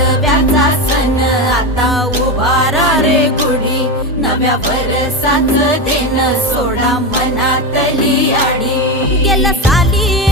पाडव्याचा सण आता उभारा रे गुढी, नव्या वर्षाचं देणं सोडा मनातली आडी. गेल्या साली